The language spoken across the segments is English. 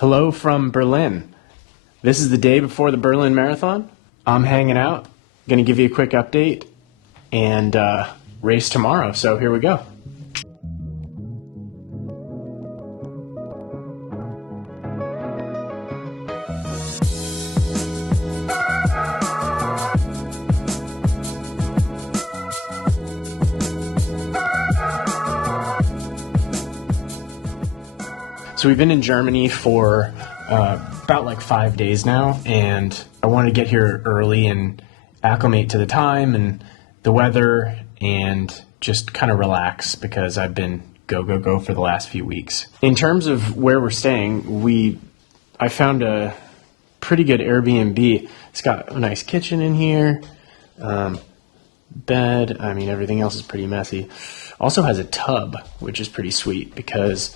Hello from Berlin. This is the day before the Berlin Marathon. I'm hanging out, gonna give you a quick update, and race tomorrow, so here we go. So we've been in Germany for about like 5 days now, and I wanted to get here early and acclimate to the time and the weather and just kind of relax because I've been go for the last few weeks. In terms of where we're staying, I found a pretty good Airbnb. It's got a nice kitchen in here, bed. I mean, everything else is pretty messy. Also has a tub, which is pretty sweet because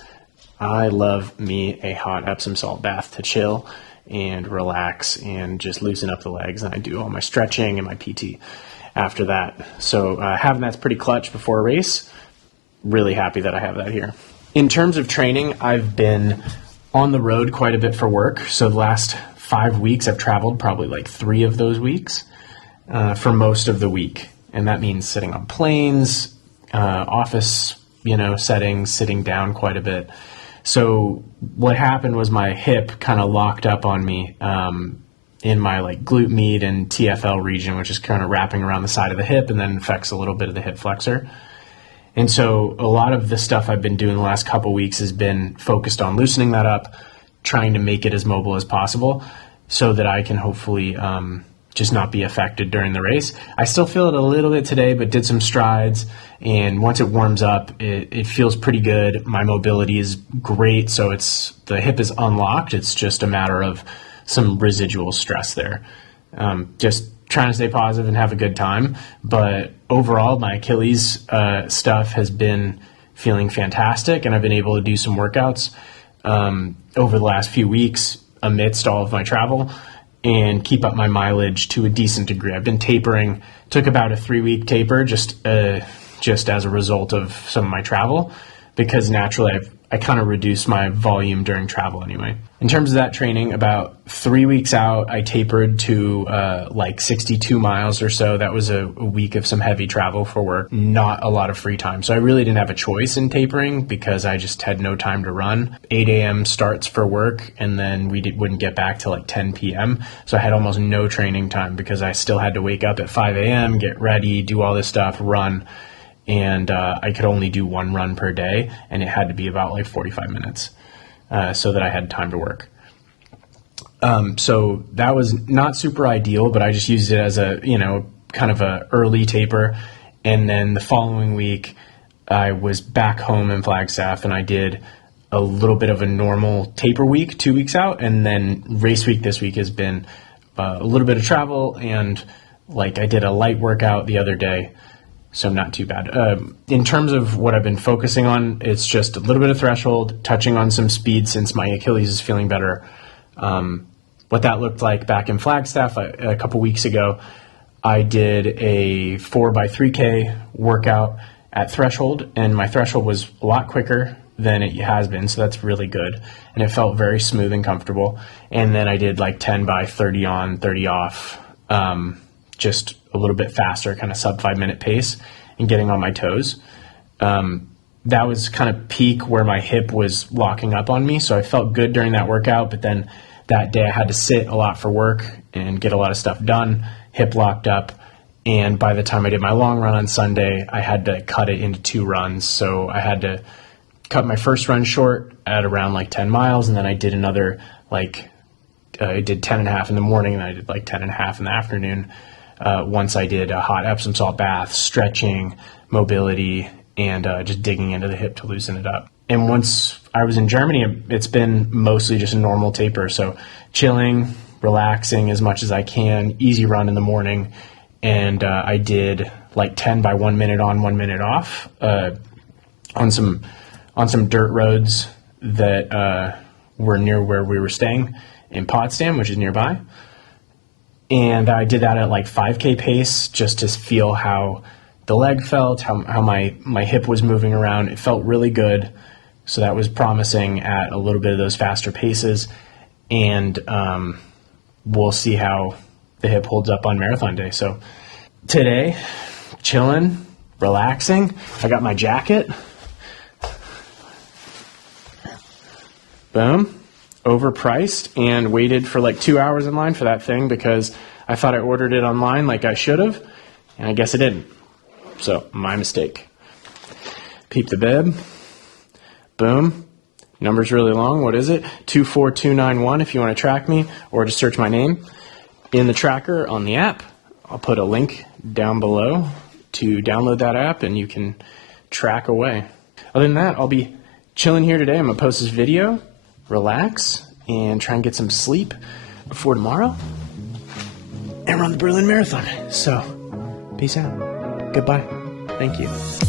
I love me a hot Epsom salt bath to chill and relax and just loosen up the legs. And I do all my stretching and my PT after that. So having that's pretty clutch before a race. Really happy that I have that here. In terms of training, I've been on the road quite a bit for work. So the last 5 weeks, I've traveled probably like 3 of those weeks for most of the week. And that means sitting on planes, office, settings, sitting down quite a bit. So what happened was my hip kind of locked up on me in my like glute med and TFL region, which is kind of wrapping around the side of the hip and then affects a little bit of the hip flexor. And so a lot of the stuff I've been doing the last couple weeks has been focused on loosening that up, trying to make it as mobile as possible so that I can hopefully just not be affected during the race. I still feel it a little bit today, but did some strides. And once it warms up, it feels pretty good. My mobility is great. So the hip is unlocked. It's just a matter of some residual stress there. Just trying to stay positive and have a good time. But overall, my Achilles stuff has been feeling fantastic. And I've been able to do some workouts over the last few weeks amidst all of my travel and keep up my mileage to a decent degree. I've been tapering, took about a 3-week taper just as a result of some of my travel, because naturally I kind of reduced my volume during travel anyway. In terms of that training, about 3 weeks out, I tapered to like 62 miles or so. That was a week of some heavy travel for work, not a lot of free time. So I really didn't have a choice in tapering because I just had no time to run. 8 a.m. starts for work, and then we wouldn't get back till like 10 p.m. So I had almost no training time because I still had to wake up at 5 a.m., get ready, do all this stuff, run. And I could only do 1 run per day, and it had to be about like 45 minutes so that I had time to work. So that was not super ideal, but I just used it as a, kind of a early taper. And then the following week, I was back home in Flagstaff, and I did a little bit of a normal taper week 2 weeks out. And then race week this week has been a little bit of travel, and like I did a light workout the other day. So not too bad. In terms of what I've been focusing on, it's just a little bit of threshold, touching on some speed since my Achilles is feeling better. What that looked like back in Flagstaff a couple weeks ago, I did a 4x3K workout at threshold, and my threshold was a lot quicker than it has been, so that's really good. And it felt very smooth and comfortable. And then I did like 10x30 on, 30 off, just a little bit faster, kind of sub 5 minute pace and getting on my toes. That was kind of peak where my hip was locking up on me. So I felt good during that workout, but then that day I had to sit a lot for work and get a lot of stuff done, hip locked up. And by the time I did my long run on Sunday, I had to cut it into 2 runs. So I had to cut my first run short at around like 10 miles. And then I did another, I did 10.5 in the morning, and I did like 10.5 in the afternoon. Once I did a hot Epsom salt bath, stretching, mobility, and just digging into the hip to loosen it up. And once I was in Germany, it's been mostly just a normal taper. So chilling, relaxing as much as I can, easy run in the morning. And I did like 10 by 1 minute on, 1 minute off on some dirt roads that were near where we were staying in Potsdam, which is nearby. And I did that at like 5K pace just to feel how the leg felt, how my hip was moving around. It felt really good. So that was promising at a little bit of those faster paces. And we'll see how the hip holds up on marathon day. So today, chilling, relaxing. I got my jacket. Boom. Overpriced, and waited for like 2 hours in line for that thing because I thought I ordered it online like I should have, and I guess I didn't. So, my mistake. Peep the bib. Boom. Number's really long. What is it? 24291 if you want to track me, or just search my name in the tracker on the app. I'll put a link down below to download that app, and you can track away. Other than that, I'll be chilling here today. I'm going to post this video, relax, and try and get some sleep before tomorrow, and run the Berlin Marathon. So, peace out. Goodbye. Thank you.